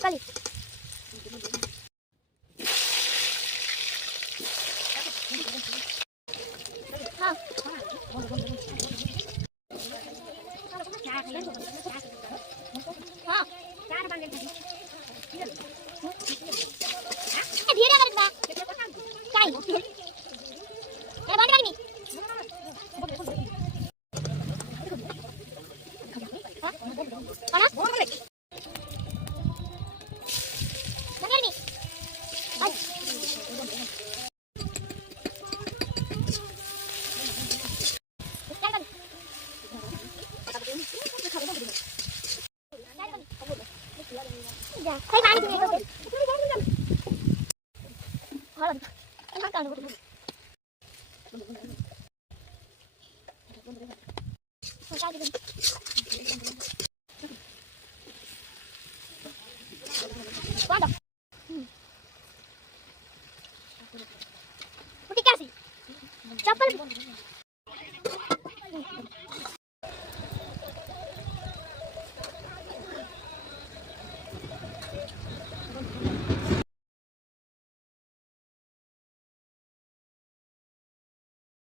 चल हां हां चार बंदे धीरे कर बा काय अरे बंद कर मी हां बोल रे बंद कर मी बस जा काय पाणी तुम्ही हां हां काढू काय